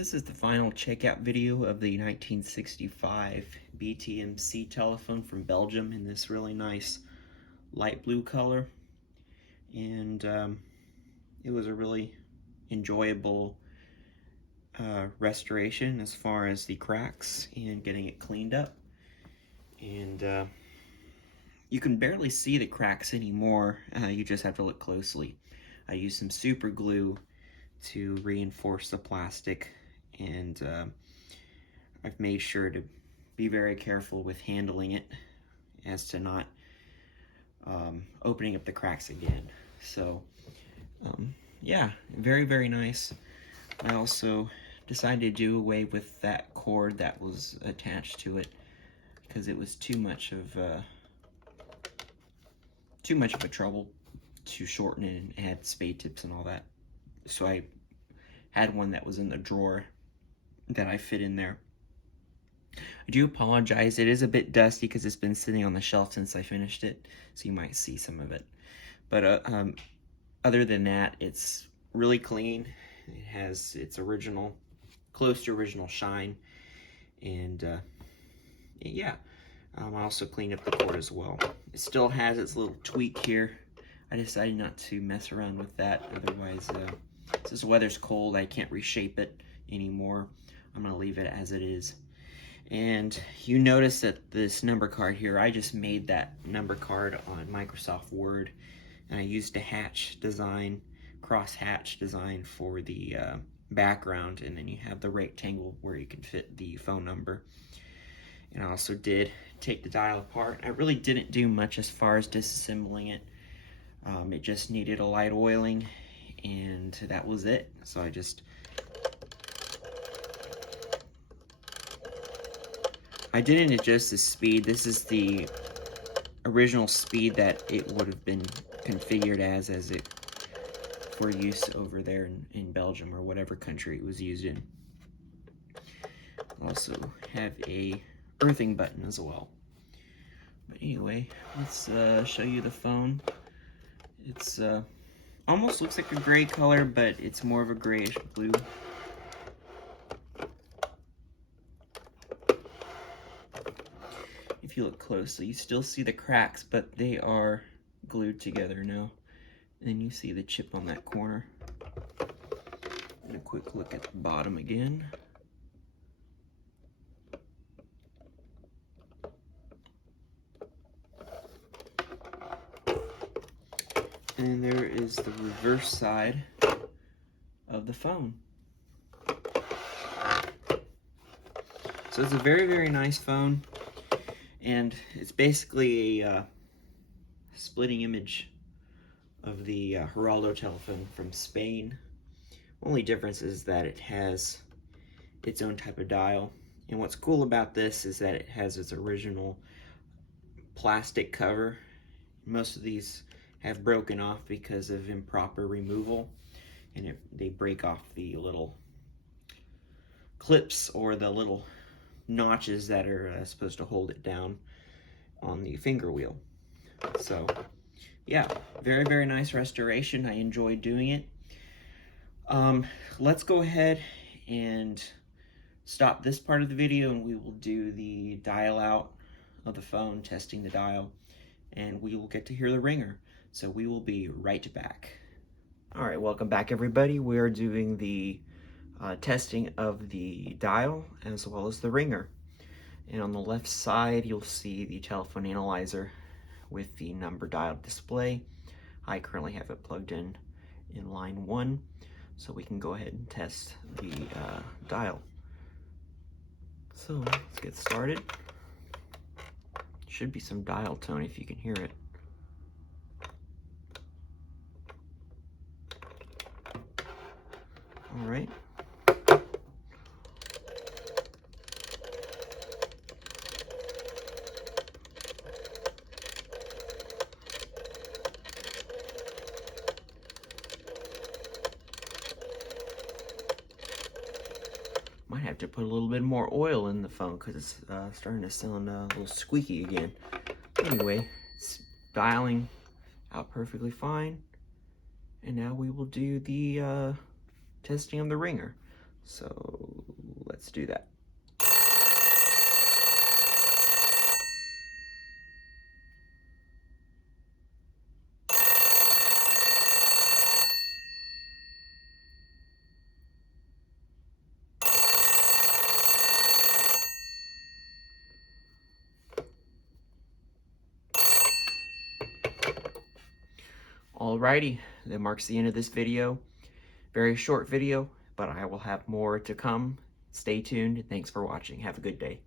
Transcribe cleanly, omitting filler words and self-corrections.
This is the final checkout video of the 1965 BTMC telephone from Belgium in this really nice light blue color. And it was a really enjoyable restoration as far as the cracks and getting it cleaned up. And you can barely see the cracks anymore. You just have to look closely. I used some super glue to reinforce the plastic, and I've made sure to be very careful with handling it as to not opening up the cracks again. So yeah, very nice. I also decided to do away with that cord that was attached to it because it was too much of a trouble to shorten it, and had spade tips and all that. So I had one that was in the drawer that I fit in there. I do apologize, it is a bit dusty because it's been sitting on the shelf since I finished it, so you might see some of it. But other than that, it's really clean. It has its original, close to original shine, and yeah. I also cleaned up the cord as well. It still has its little tweak here. I decided not to mess around with that, otherwise since the weather's cold, I can't reshape it anymore. I'm gonna leave it as it is. And you notice that this number card here, I just made that number card on Microsoft Word, and I used a hatch design, cross hatch design for the background, and then you have the rectangle where you can fit the phone number. And I also did take the dial apart. I really didn't do much as far as disassembling it. It just needed a light oiling, and that was it. So I didn't adjust the speed. This is the original speed that it would have been configured as it for use over there in Belgium or whatever country it was used in. Also have a earthing button as well. But anyway, let's show you the phone. It's almost looks like a gray color, but it's more of a grayish blue. If you look closely, you still see the cracks, but they are glued together now. And then you see the chip on that corner. And a quick look at the bottom again. And there is the reverse side of the phone. So it's a very nice phone, and it's basically a splitting image of the Geraldo telephone from Spain. Only difference is that it has its own type of dial, and what's cool about this is that it has its original plastic cover. Most of these have broken off because of improper removal, and they break off the little clips or the little notches that are supposed to hold it down on the finger wheel. So yeah, very nice restoration. I enjoyed doing it. Let's go ahead and stop this part of the video, and we will do the dial out of the phone, testing the dial, and we will get to hear the ringer. So we will be right back. All right, welcome back everybody. We are doing the testing of the dial as well as the ringer. And on the left side, you'll see the telephone analyzer with the number dial display. I currently have it plugged in line 1, so we can go ahead and test the dial. So let's get started. Should be some dial tone if you can hear it. All right. Might have to put a little bit more oil in the phone because it's starting to sound a little squeaky again. Anyway, it's dialing out perfectly fine. And now we will do the testing of the ringer. So let's do that. Alrighty, that marks the end of this video. Very short video, but I will have more to come. Stay tuned. Thanks for watching. Have a good day.